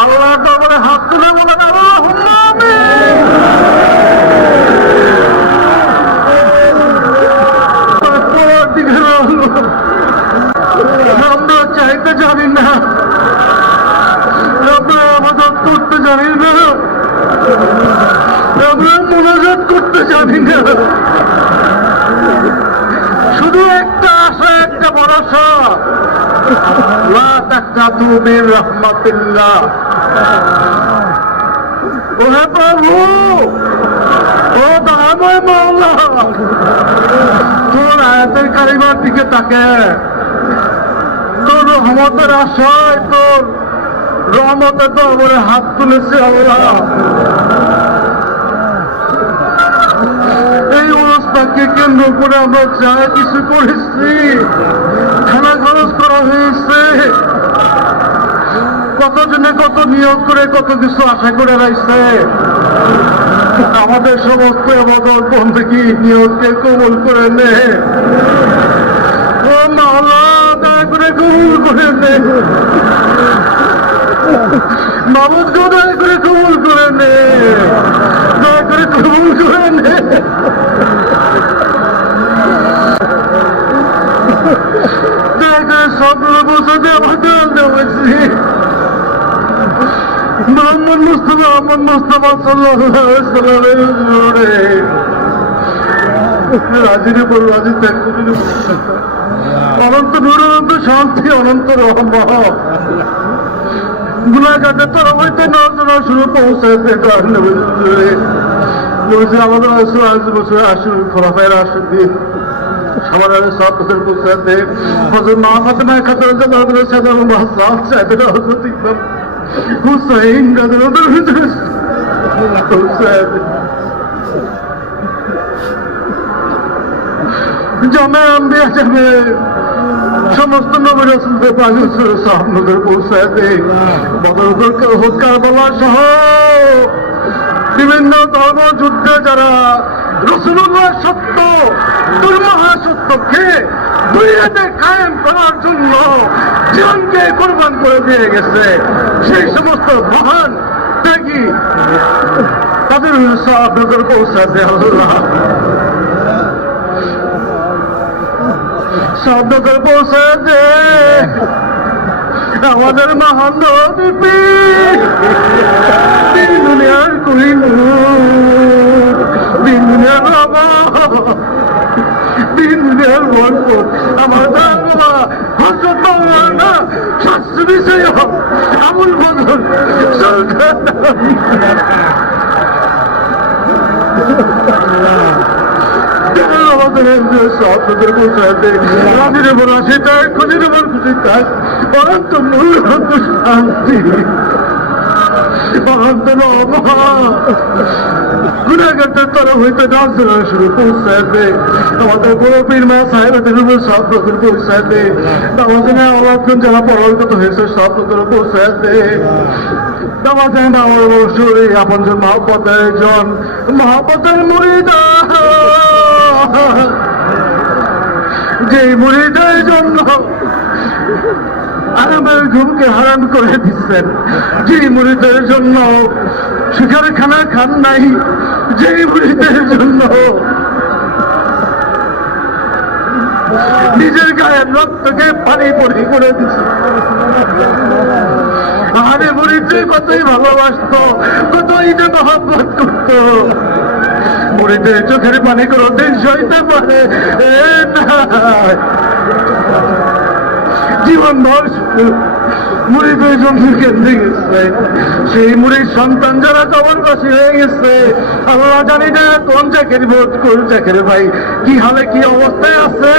আল্লাহ দরবারে হাত তুলে বলেন আল্লাহুম্মা আমিন। আমরা চাইতে জানি না, আমরা আবাদত করতে জানি না, আমরা মুনাজাত করতে জানি না, শুধু একটা আশা, একটা ভরসা, লা তাকনাতু মির রাহমাতিল্লাহ। ওহে প্রভু, ও দয়াময় মাওলা, তোর আয়াতের কালিমার দিকে তাকে, তোর রহমতের আশায়, তোর রহমতের দরবারে হাত তুলেছে আল্লাহ। এই অবস্থাকে কেন্দ্র করে আমরা যা কিছু করেছি, খানা খরচ করা হয়েছে, কতজনে কত নিয়োগ করে কত কিছু আশা করে রাখছে, আমাদের সমস্ত আবাদত বন্দেগী নিয়োগকে কবুল করে নে। ও মাওলা, দয়া করে কবুল করে নে, মাবুদকে দয়া করে কবুল করে নে, দয়া করে কবুল করে নে। দয়া করে সবগুলো বছর আমাদের দেওয়াছি মোহাম্মদ মুস্তাফা সাল্লাল্লাহু আলাইহি ওয়াসাল্লামের রাজির উপর রাজি ত্যাগ করে অনন্ত নূর, অনন্ত শান্তি, অনন্ত রহমত গুনাহগারদের তরফ হইতে নজরা শুরু পৌঁছাতে কারণে বলছে আমাদের বছর আসুন খোলাফায়ের আসুন দিন সবার সব বছর পৌঁছাতে হযরত মা ফাতেমা খাতুন রাদিয়াল্লাহু তাআলা চাইতে হযরত ইমাম হুসাইন রাদিয়াল্লাহু তাআলা জামে আম্বিয়া যাবে সমস্ত নবী রাসূলদের পাগল সাহাবাদের পৌঁছাতে বদর কারবালা সহ বিভিন্ন ধর্ম যুদ্ধে যারা রাসূলুল্লাহ সত্য দুর্মহাসত্যকে দুনিয়াতে কায়েম করার জন্য জীবনকে কোরবান করে দিয়ে গেছে, সেই সমস্ত মহান ত্যাগী তাদের সাহাবাদের পৌঁছাতে আল্লাহ সাহাবাদের পৌঁছাতে আমাদের মহান নবী পীর দুনিয়ার কোহিনূর, দুনিয়ার বাবা, দুনিয়ার গল্প আমার বাবা হযরত মাওলানা শাস্ত্রী বিষয় আবুল ফজল সরকার আমাদের পৌঁছাতে রাজির উপর আসি তাই, খুশির উপর খুশি তাই, অনন্ত মূল, অনন্ত শান্তি, অনন্ত গুণাগারদের তরফ হইতে নাজরা শুরু পৌঁছাতে আমাদের বড় পীর মা সাহেবদের উপর সব রকম পৌঁছাতে নামাজে আল্লাহন যারা পরগত হয়েছে সব রকম পৌঁছাতে নামাজে আমার বসুরে আপনজন মহব্বতের জন মহব্বতের মুরিদা, যে মুরিদের জন্য আরামের ঘুমকে হারাম করে দিচ্ছেন, যে মুরিদের জন্য সুখের খানা খান নাই, যে মুরিদের জন্য নিজের গায়ের রক্তকে পানি পরি করে দিচ্ছে। আরে মুরিদে কতই ভালোবাসত, কতই যে মহব্বত করত, মুরিদের চোখের পানি কোনো দিন সইতে পারে না, জীবন ভর মুরিদের জন্য কেন্দ্রে গেছে। সেই মুরির সন্তান যারা কবরবাসী হয়ে গেছে, আল্লাহ জানি না কোন চাকরি বোধ কোন চাকরি ভাই কি হালে কি অবস্থায় আছে,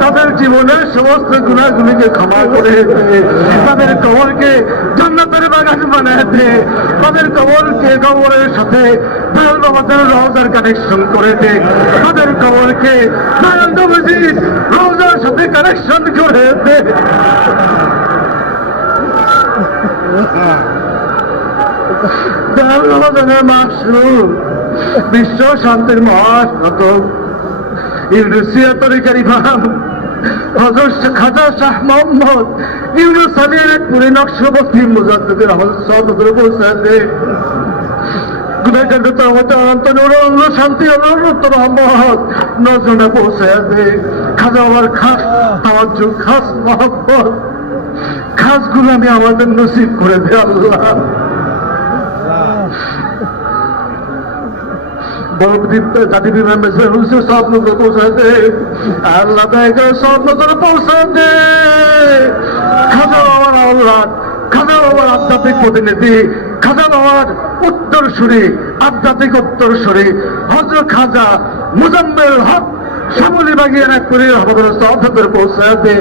তাদের জীবনের সমস্ত গুণাগুলিকে ক্ষমা করে দে, তাদের কবরকে জান্নাতের বাগান বানায় দে, তাদের কবরকে কবরের সাথে দয়াল বাবাদের রওজার কানেকশন করে দে, তাদের কবরকে দয়াল নবীজির রওজার সাথে কানেকশন করে দে। বিশ্ব শান্তির মহাস্নাতক ইউনিসিয়া তরিকার ইমাম হযরত খাজা শাহ মোহাম্মদ ইউনুস আলীর পুরী নকশবন্দি মুজাদ্দিদের আমাদের সব নজরে পৌঁছে দে। গুনাহগারদের আমাদের অন্তরে শান্তি অনুরোধ রহমত নজরে পৌঁছে দে। খাজা আমার খাস তাওয়াজ্জু, খাস মহব্বত, খাস গুলামি আমাদের নসিব করে দে আল্লাহ। জাতি বিমান সব নজরে পৌঁছে দে আল্লাহ, সব নজরে পৌঁছে দে। খাজা বাবার আল্লাহ, খাজা বাবার আধ্যাত্মিক প্রতিনিধি, খাজা বাবার উত্তরসূরি, আধ্যাত্মিক উত্তরসূরি হযরত খাজা মুজাম্মেল হক শ্যামলীবাগী এনায়তপুরীর আমাদের সভাপতি পৌঁছায় দে।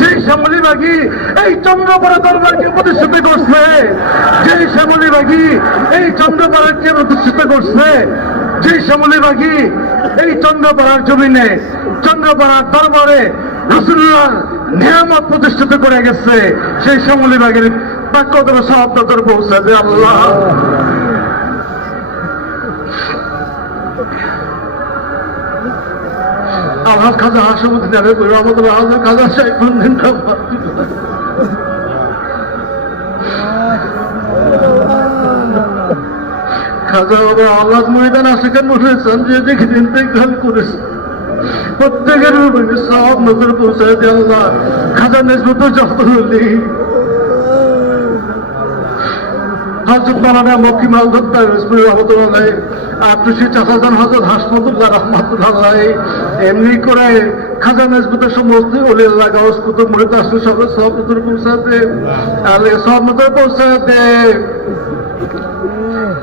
যে শ্যামলীবাগী এই চন্দ্রপাড়া দরবারকে প্রতিষ্ঠিত করছে, যে শ্যামলীবাগী এই চন্দ্রপাড়াকে প্রতিষ্ঠিত করছে, যে শ্যামলীবাগী এই চন্দ্রপাড়ার জমিনে চন্দ্রপাড়ার দরবারে রাসূলুল্লাহর নিয়ামত প্রতিষ্ঠিত করে গেছে, সেই শ্যামলীবাগীর বাক্যতর সভাপতি পৌঁছায় দে আল্লাহ। আমার খাজা হাসমুদ্দিন রহমতুল্লাহ, আমার খাজা শাইখুদ্দিন খাজা বাবা আওলাদ ময়দান আশিকের বলেছেন যে দেখে ইন্তেকাল করেছে, প্রত্যেকের সব নজর পৌঁছায় দিয়ে আল্লাহ। খাজা নিসবত যতলি হযরত মাওলানা মক্কি মাওলাদ রহমতুল্লাহ, আব্দুসি চাচাজান হযরত হাসমতুল্লাহ রহমাতুল্লাহ, এমনি করে খাজা নিসবতের সমস্ত ওলি আল্লাহ গাউস কুতুব মুরিদ আসল সব নজর পৌঁছাতে আলে, সব নজর পৌঁছাতে।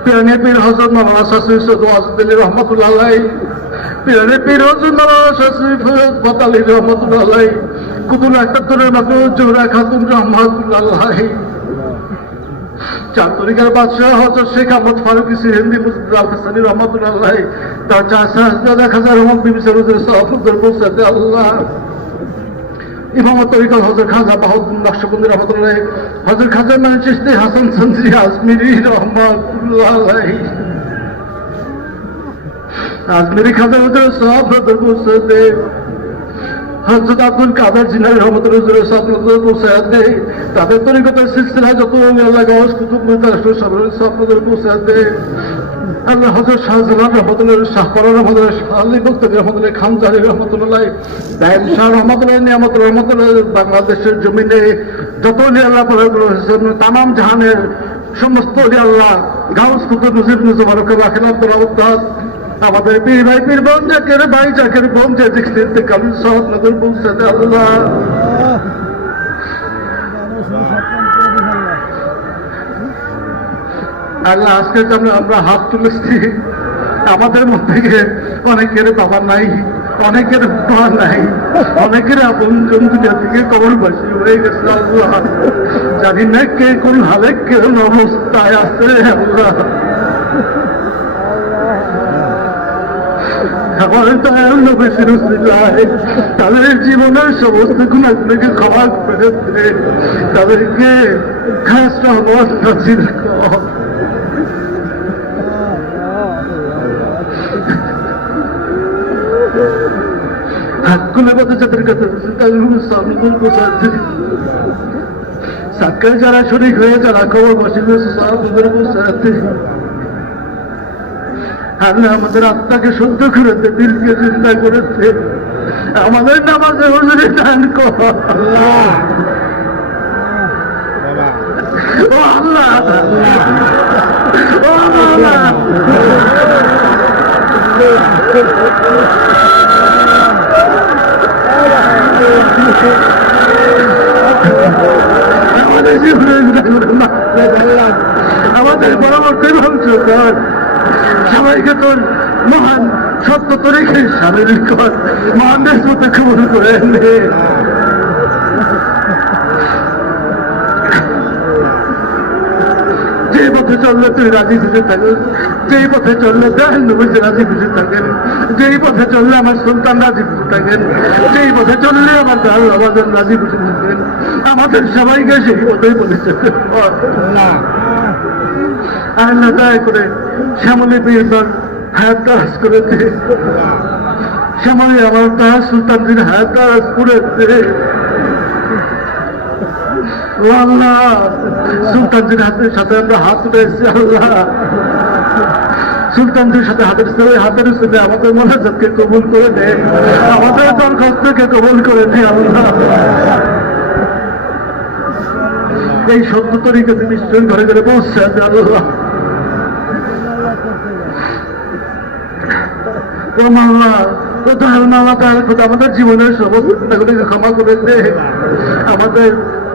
পিরানি পীর হযরত মাওলানা শাসি সৈয়দ ওয়াজুদ্দিন রহমাতুল্লাহ, পিরানি পীর হযরত মাওলানা শাসি ফয়জ বাতালি রহমাতুল্লাহ, কুতুল একাত্তরের মাত্র জোহরা খাতুন রহমাতুল্লাহ, চার তরিকার বাদশাহ হযরত শেখ আহমদ ফারুকী সিন্ধি মুজদ্দিদ আল হাসানী রহমাতুল্লাহ, তার চাচা খাজা রহমান বিবি সরুদের সভাপতি পৌঁছাতে আল্লাহ। ইমামত তরিকার হযরত খাজা বাহাউদ্দিন নকশবন্দি রহমাতুল্লাহ, হযরত খাজা মানে চিশতি হাসান সন্দ্রি আজমিরি রহমাতুল্লাহ, আজমিরি খাজা হুজুরের সভাপতি পৌঁছাতে। হযরত আব্দুল কাদের জিলানী রহমতুল্লাহ হুজুরের সভাপতি পৌঁছাতে। তাদের তরিকতের সিলসিলা যত আল্লাহ গাউস কুতুব মুরিদ আসল সভাপতি পৌঁছাতে আল্লাহ। হযরত শাহজালাল রহমতুল্লাহ, শাহপারা রহমতুল্লাহ, শাহলী বক্তবী রহমতুল্লাহ, খানজারি রহমতুল্লাহ, দায়েম শাহ রহমতুল্লাহ, নিয়ামত রহমতুল্লাহ, বাংলাদেশের জমিনে যত আল্লাহ তামাম জাহানের সমস্ত আল্লাহ গাউস কুতুব মুজিব মুজফর রাখেন আব্দুল আওতাদ, আমাদের পীর ভাই পীর বোন জাকের ভাই জাকের বোন যে দেখতে কামিল সব নজর পৌঁছাতে আল্লাহ। আল্লাহ আজকে আমরা হাত তুলেছি, আমাদের মধ্যে অনেকের বাবা নাই, অনেকের মা নাই, অনেকের আপন জন দুনিয়া থেকে কবরবাসী হয়ে গেছে আল্লাহ। জানি না কে কোন হালে কেমন অবস্থায় আছে আল্লাহ। তাদের জীবনের সমস্ত গুণাগুলোকে ক্ষমা করে দে, তাদেরকে খাস রহমত নাজিল কর। হাতগুলো মধ্যে যাদের কথা সাক্ষাৎ যারা শরীর হয়ে যারা খবর বসে সাথে আল্লাহ আমাদের আত্মাকে শুদ্ধ করেছে, দিলকে চিন্তা করেছে, আমাদের নামাজে হুজুরে দান কর আল্লাহ। ও আল্লাহ, ও আল্লাহ, আমাদের জীবনে আমাদের পরামর্শ ধ্বংস কর, সবাইকে তোর মহান সত্য তরিকে সামিল কর, মহান দেশমতে কবুল করে নে। যে পথে চললে তুই রাজি খুশি থাকেন, যেই পথে চললে দেহেন নবীজি রাজি খুশি থাকেন, যেই পথে চললে আমার সন্তান রাজি খুশি থাকেন, যেই পথে চললে আমার দাল আমাদের রাজি খুশি থাকেন, আমাদের সবাইকে সেই পথেই পরিচয় না। আল্লাহ দয়া করে শ্যামলী পীর হায়াত দারাজ করে দে, সময় আমার তার সুলতানদের হাত পুড়েছে। ও আল্লাহ, সুলতানদের হাতের সাথে আমরা হাত উঠেছি। আল্লাহ, সুলতানদের সাথে হাতের সাথে আমাদের মোনাজাতকে কবুল করে দে, আমাদের দরখাস্তকে কবুল করে দে। আল্লাহ, এই সত্য তরিকাতে নিশ্চয় ঘরে ঘরে পৌঁছে। আল্লাহ, ও মাওলা, ও দয়াল মাওলা, দয়াল খোদা, আমাদের জীবনের সমস্ত গুণাগুলিকে ক্ষমা করে দে, আমাদের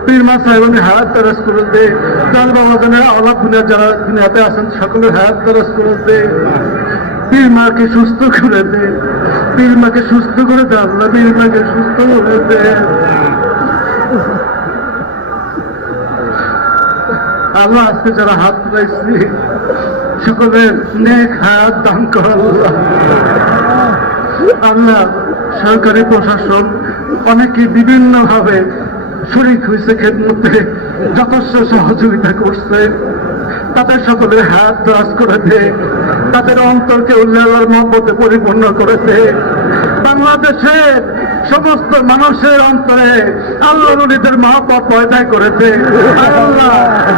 পীর মা সাহেবের হায়াত তারাস করে দে, দয়াল বাবা জানের আওলাদ যারা দুনিয়াতে আছেন সকলের হায়াত তারাস করে দে, পীর মাকে সুস্থ করে দে, পীর মাকে সুস্থ করে দে। আল্লাহ, পীর মাকে সুস্থ করে দে। আল্লাহ, আজকে যারা হাত তুলেছি সকলের নেক হাত দান কর। আল্লাহ, সরকারি প্রশাসন অনেকে বিভিন্ন ভাবে শরীক হয়েছে, খেদমতে যথেষ্ট সহযোগিতা করছে, তাদের সকলের হাত দ্রাস করে দে, তাদের অন্তরকে উল্লাহর মহব্বতে পরিপূর্ণ করে দে। বাংলাদেশের সমস্ত মানুষের অন্তরে আল্লাহ নবীদের মহব্বত পয়দা করেছে। আল্লাহ,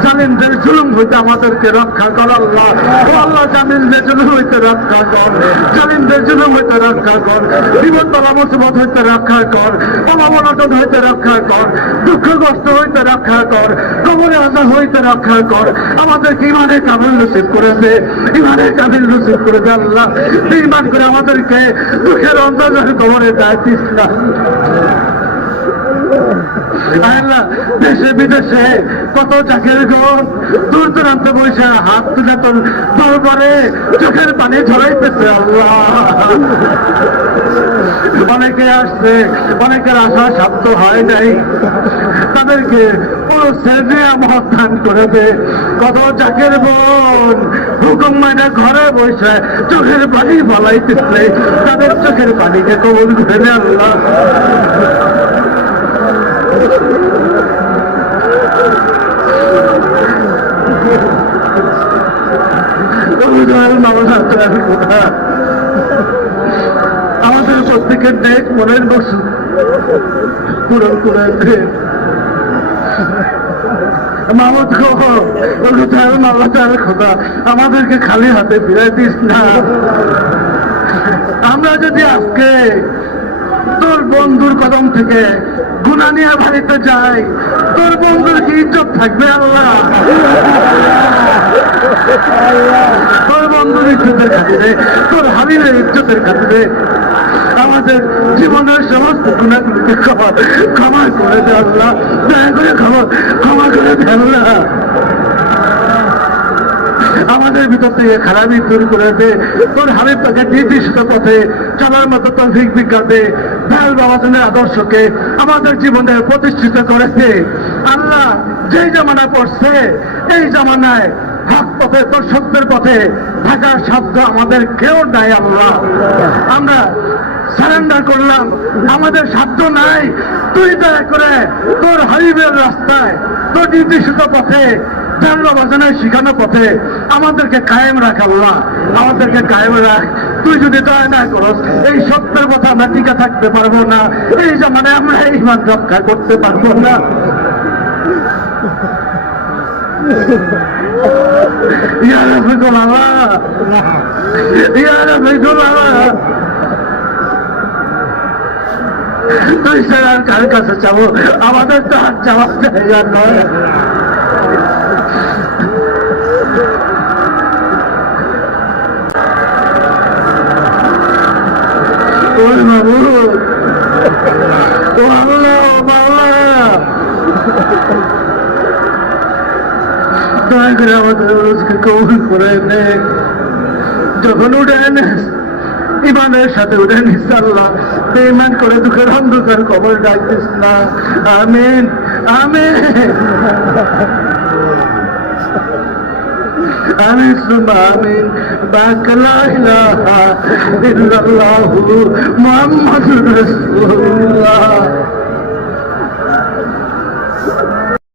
জালিমদের জুলুম হইতে আমাদেরকে রক্ষা কর। আল্লাহ, ও আল্লাহ, জালিমদের জুলুম হইতে রক্ষা কর, জালিমদের জুলুম হইতে রক্ষা কর, বিপদ বালা মুসিবত হইতে রক্ষা কর, অভাবনটন হইতে রক্ষা কর, দুঃখগ্রস্ত হইতে রক্ষা কর, কবরে আজাব হইতে রক্ষা কর। আমাদেরকে ইমানে কাবিল নসিব করে দে, ইমানে কাবিল নসিব করে দে। আল্লাহ, ইমান করে আমাদেরকে দুঃখের অন্তর্জাল কবরে দায়িত্ব না। আল্লাহ, দেশে বিদেশে কত চাকরির ঘর দূর দূরান্ত বসে হাত তুলে তোর দরবারে চোখের পানি ঝরাইতেছে। আল্লাহ, অনেকে আসছে, অনেকের আশা সাধ্য হয় নাই, তাদেরকে পুরো শ্রেণী আমত দান করে দে। কত চাকের বোন হুকুম মানে ঘরে বসে চোখের পানি বলাইতেছে, তাদের চোখের পানিকে কবুল করে দে। আল্লাহ, আমাদের প্রত্যেকের দেখ মনের বসু পূরণ করে দে। মামদ খোদা, আমাদেরকে খালি হাতে ফিরাই দিস না। আমরা যদি আজকে তোর বন্ধুর কদম থেকে গুনাহ নিয়ে বাড়িতে যাই, তোর বন্ধুর কি ইজ্জত থাকবে? আল্লাহ, তোর বন্ধুর ইজ্জতের খাতিরে, তোর হাবিবের ইজ্জতের খাতিরে আমাদের জীবনের সমস্ত গুনাহগুলিকে ক্ষমা করে দে। আল্লাহ, দয়া করে ক্ষমা করে দে। আল্লাহ, আমাদের ভিতর থেকে খারাপই দূর করে দে। তোর হাবিব তাকে নির্দিষ্ট পথে চলার মতো তৌফিক বিজ্ঞা দে। দয়াল বাবাজনের আদর্শকে আমাদের জীবনে প্রতিষ্ঠিত করেছে। আল্লাহ, যেই জামানা পড়ছে, এই জামানায় হক পথে, তোর সত্যের পথে থাকার সাধ্য আমাদের কেউ নাই। আল্লাহ, আমরা সারেন্ডার করলাম, আমাদের সাধ্য নাই। তুই দয়া করে তোর হাবিবের রাস্তায়, তোর নির্দিষ্ট পথে, বাজানের শিখানো পথে আমাদেরকে কায়েম রাখ। আল্লাহ, আমাদেরকে কায়েম রাখ। তুই যদি দয়া না করস, এই সত্যের পথে আমরা টিকে থাকতে পারবো না, এই জামানায় আমরা ঈমান রক্ষা করতে পারবো না। ইয়া রাফিকুল আল্লাহ, ইয়া রাফিকুল আল্লাহ, তুই ছাড়া কার কাছে যাবো? আমাদের তো আর যাওয়ার জায়গা নয়। ওই মাবুদ, ও আল্লাহ, ও মাওলা, দয়া করে আমাদের রোজকে কবুল করে নে। যখন উঠে এনেস, ইমানের সাথে উঠে নিস। আল্লাহ, বেঈমান করে দুঃখের অন্ধকার কবর ডাকতিস না। আমিন, আমিন, আমিন, আমিন। লা ইলাহা ইল্লাল্লাহু মুহাম্মাদুর রাসূলুল্লাহ।